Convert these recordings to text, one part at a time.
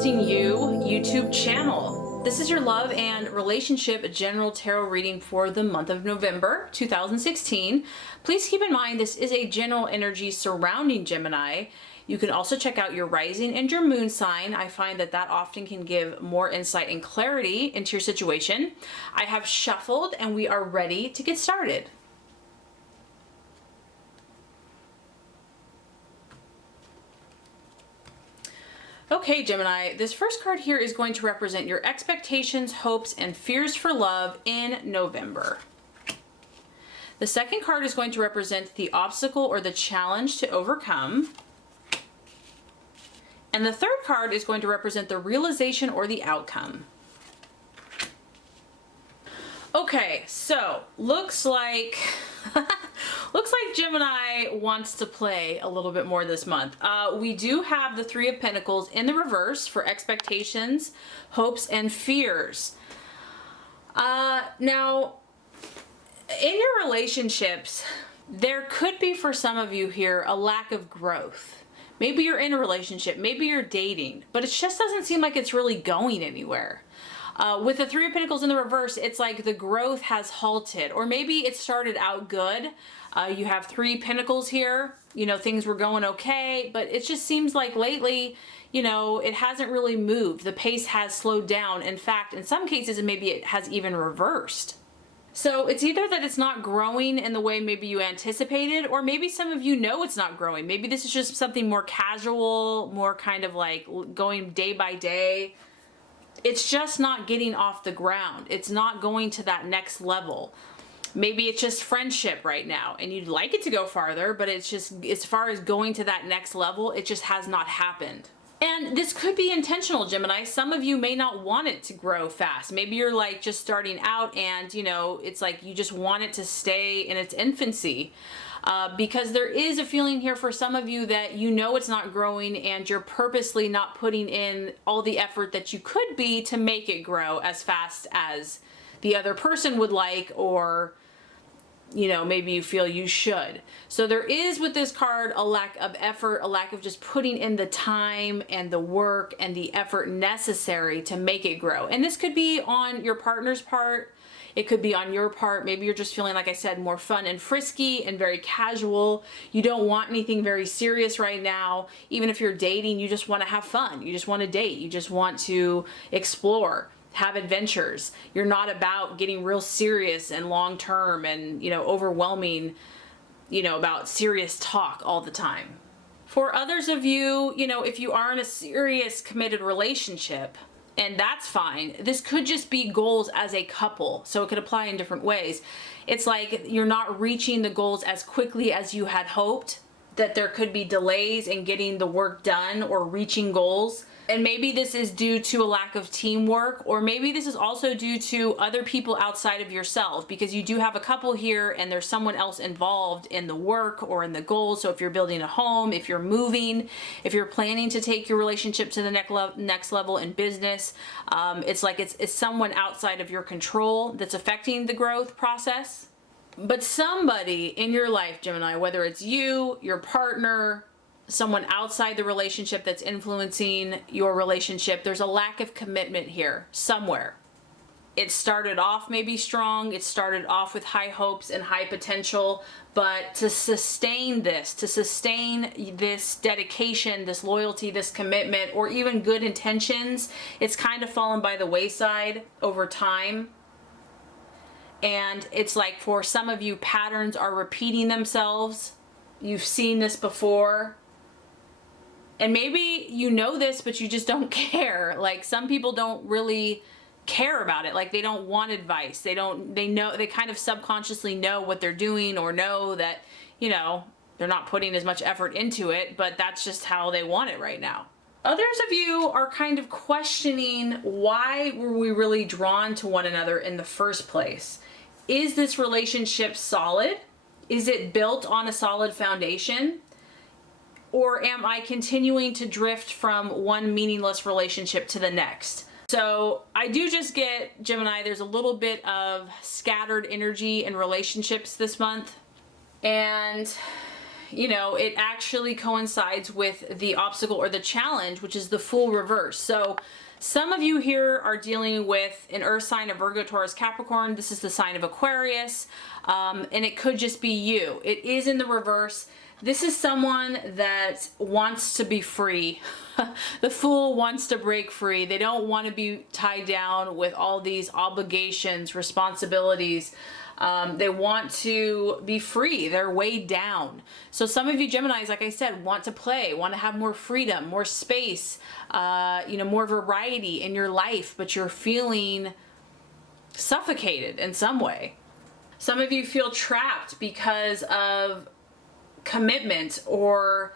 Manifesting You YouTube channel. This is your love and relationship general tarot reading for the month of November 2016. Please keep in mind this is a general energy surrounding Gemini. You can also check out your rising and your moon sign. I find that that often can give more insight and clarity into your situation. I have shuffled and we are ready to get started. Okay, Gemini, this first card here is going to represent your expectations, hopes, and fears for love in November. The second card is going to represent the obstacle or the challenge to overcome. And the third card is going to represent the realization or the outcome. Okay, so looks like Gemini wants to play a little bit more this month. We do have the Three of Pentacles in the reverse for expectations, hopes, and fears. Now, in your relationships, there could be for some of you here a lack of growth. Maybe you're in a relationship, maybe you're dating, but it just doesn't seem like it's really going anywhere. With the Three of Pentacles in the reverse, it's like the growth has halted, or maybe it started out good. You have Three Pentacles here, you know, things were going okay, but it just seems like lately, you know, it hasn't really moved. The pace has slowed down. In fact, in some cases, maybe it has even reversed. So it's either that it's not growing in the way maybe you anticipated, or maybe some of you know it's not growing. Maybe this is just something more casual, more kind of like going day by day. It's just not getting off the ground. It's not going to that next level. Maybe it's just friendship right now and you'd like it to go farther, but it's just, as far as going to that next level, it just has not happened. And this could be intentional, Gemini. Some of you may not want it to grow fast. Maybe you're like just starting out and, you know, it's like you just want it to stay in its infancy. Because there is a feeling here for some of you that you know it's not growing and you're purposely not putting in all the effort that you could be to make it grow as fast as the other person would like, or you know, maybe you feel you should. So there is with this card a lack of effort, a lack of just putting in the time and the work and the effort necessary to make it grow. And this could be on your partner's part. It could be on your part. Maybe you're just feeling, like I said, more fun and frisky and very casual. You don't want anything very serious right now. Even if you're dating, you just want to have fun. You just want to date. You just want to explore, have adventures. You're not about getting real serious and long-term and, you know, overwhelming, you know, about serious talk all the time. For others of you, you know, if you are in a serious committed relationship, and that's fine. This could just be goals as a couple, so it could apply in different ways. It's like you're not reaching the goals as quickly as you had hoped, that there could be delays in getting the work done or reaching goals. And maybe this is due to a lack of teamwork, or maybe this is also due to other people outside of yourself, because you do have a couple here and there's someone else involved in the work or in the goals. So if you're building a home, if you're moving, if you're planning to take your relationship to the next level in business, it's like it's someone outside of your control that's affecting the growth process. But somebody in your life, Gemini, whether it's you, your partner, someone outside the relationship that's influencing your relationship, there's a lack of commitment here somewhere. It started off maybe strong, it started off with high hopes and high potential, but to sustain this dedication, this loyalty, this commitment, or even good intentions, it's kind of fallen by the wayside over time. And it's like for some of you, patterns are repeating themselves. You've seen this before. And maybe you know this, but you just don't care. Like some people don't really care about it. Like they don't want advice. They kind of subconsciously know what they're doing, or know that, you know, they're not putting as much effort into it, but that's just how they want it right now. Others of you are kind of questioning, why were we really drawn to one another in the first place? Is this relationship solid? Is it built on a solid foundation? Or am I continuing to drift from one meaningless relationship to the next? So I do just get, Gemini, there's a little bit of scattered energy in relationships this month. And you know, it actually coincides with the obstacle or the challenge, which is the Fool reverse. So some of you here are dealing with an earth sign of Virgo, Taurus, Capricorn. This is the sign of Aquarius, and it could just be you. It is in the reverse. This is someone that wants to be free. The Fool wants to break free. They don't want to be tied down with all these obligations, responsibilities. They want to be free. They're weighed down. So some of you Geminis, like I said, want to play, want to have more freedom, more space, you know, more variety in your life, but you're feeling suffocated in some way. Some of you feel trapped because of commitment, or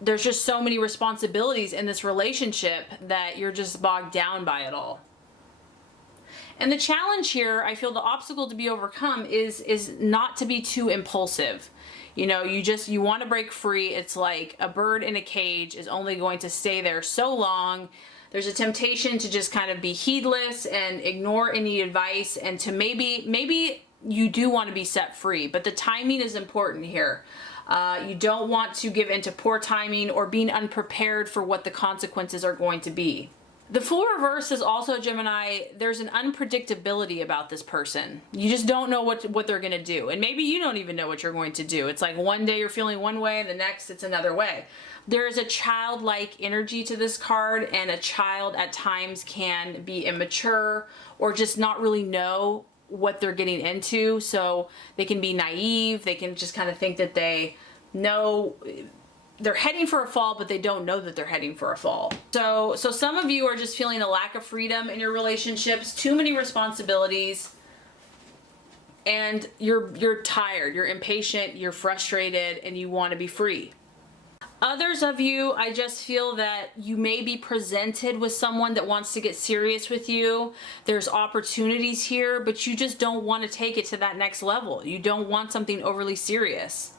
there's just so many responsibilities in this relationship that you're just bogged down by it all. And the challenge here, I feel the obstacle to be overcome is not to be too impulsive. You know, you want to break free. It's like a bird in a cage is only going to stay there so long. There's a temptation to just kind of be heedless and ignore any advice, and to maybe you do want to be set free, but the timing is important here. You don't want to give into poor timing or being unprepared for what the consequences are going to be. The Fool reverse is also, Gemini, there's an unpredictability about this person. You just don't know what they're going to do. And maybe you don't even know what you're going to do. It's like one day you're feeling one way and the next it's another way. There is a childlike energy to this card, and a child at times can be immature or just not really know what they're getting into. So they can be naive. They can just kind of think that they know they're heading for a fall, but they don't know that they're heading for a fall. So some of you are just feeling a lack of freedom in your relationships, too many responsibilities, and you're tired, you're impatient, you're frustrated, and you want to be free. Others of you, I just feel that you may be presented with someone that wants to get serious with you. There's opportunities here, but you just don't want to take it to that next level. You don't want something overly serious.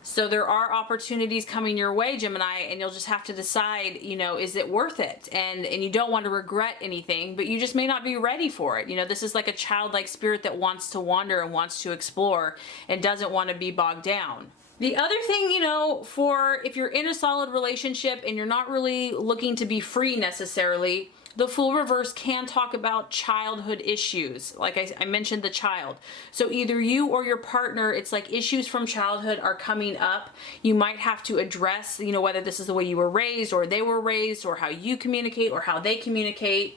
So there are opportunities coming your way, Gemini, and you'll just have to decide, you know, is it worth it? And you don't want to regret anything, but you just may not be ready for it. You know, this is like a childlike spirit that wants to wander and wants to explore and doesn't want to be bogged down. The other thing, you know, for if you're in a solid relationship and you're not really looking to be free necessarily, the Fool reverse can talk about childhood issues. Like I mentioned, the child. So either you or your partner, it's like issues from childhood are coming up. You might have to address, you know, whether this is the way you were raised or they were raised, or how you communicate or how they communicate.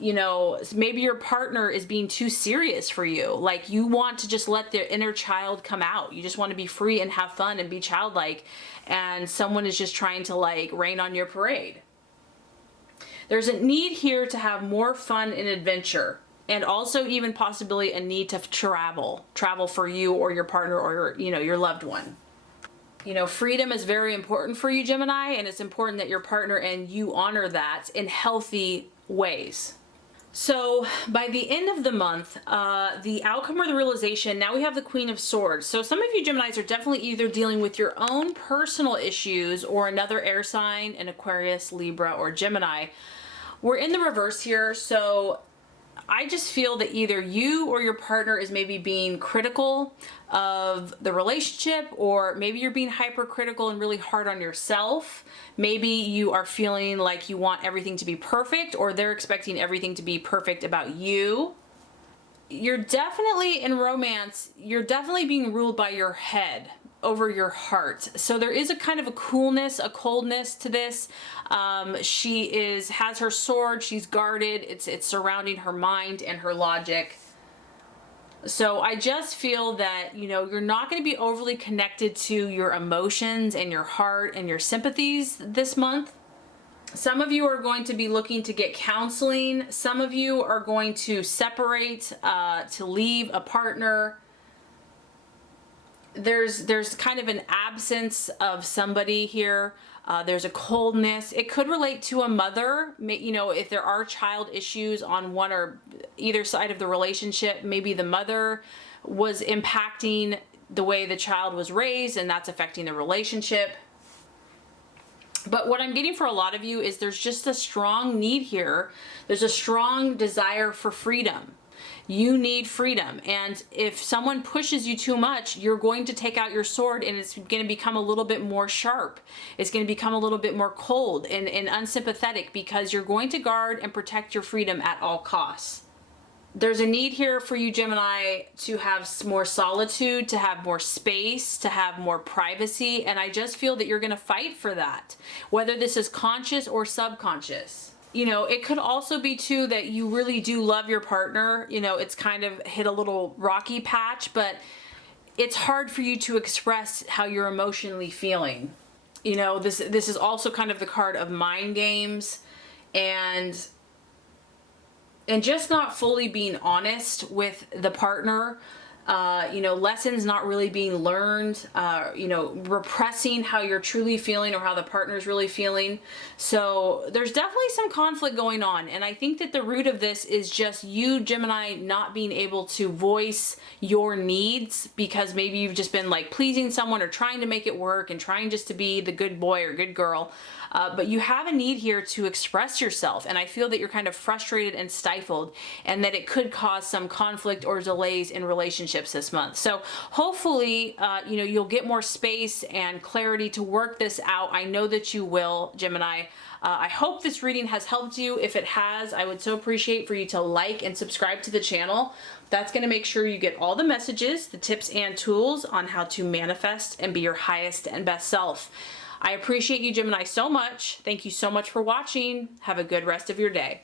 You know, maybe your partner is being too serious for you. Like you want to just let their inner child come out. You just want to be free and have fun and be childlike. And someone is just trying to like rain on your parade. There's a need here to have more fun and adventure, and also even possibly a need to travel for you or your partner or your loved one. You know, freedom is very important for you, Gemini, and it's important that your partner and you honor that in healthy ways. So by the end of the month, the outcome or the realization, now we have the Queen of Swords. So some of you Geminis are definitely either dealing with your own personal issues or another air sign, an Aquarius, Libra, or Gemini. We're in the reverse here, so I just feel that either you or your partner is maybe being critical of the relationship, or maybe you're being hypercritical and really hard on yourself. Maybe you are feeling like you want everything to be perfect, or they're expecting everything to be perfect about you. You're definitely in romance, you're definitely being ruled by your head over your heart. So there is a kind of a coolness, a coldness to this. She has her sword, she's guarded, it's surrounding her mind and her logic. So I just feel that, you know, you're not going to be overly connected to your emotions and your heart and your sympathies this month. Some of you are going to be looking to get counseling. Some of you are going to separate, to leave a partner. There's kind of an absence of somebody here. There's a coldness. It could relate to a mother. You know, if there are child issues on one or either side of the relationship, maybe the mother was impacting the way the child was raised, and that's affecting the relationship. But what I'm getting for a lot of you is there's just a strong need here. There's a strong desire for freedom. You need freedom. And if someone pushes you too much, you're going to take out your sword and it's going to become a little bit more sharp. It's going to become a little bit more cold and unsympathetic, because you're going to guard and protect your freedom at all costs. There's a need here for you, Gemini, to have more solitude, to have more space, to have more privacy. And I just feel that you're going to fight for that, whether this is conscious or subconscious. You know, it could also be too that you really do love your partner. You know, it's kind of hit a little rocky patch, but it's hard for you to express how you're emotionally feeling. You know, this is also kind of the card of mind games and just not fully being honest with the partner. You know, lessons not really being learned, you know, repressing how you're truly feeling or how the partner's really feeling. So there's definitely some conflict going on. And I think that the root of this is just you, Gemini, not being able to voice your needs because maybe you've just been like pleasing someone or trying to make it work and trying just to be the good boy or good girl. But you have a need here to express yourself. And I feel that you're kind of frustrated and stifled, and that it could cause some conflict or delays in relationships this month. So hopefully, you know, you'll get more space and clarity to work this out. I know that you will, Gemini. I hope this reading has helped you. If it has, I would so appreciate for you to like and subscribe to the channel. That's going to make sure you get all the messages, the tips and tools on how to manifest and be your highest and best self. I appreciate you, Gemini, so much. Thank you so much for watching. Have a good rest of your day.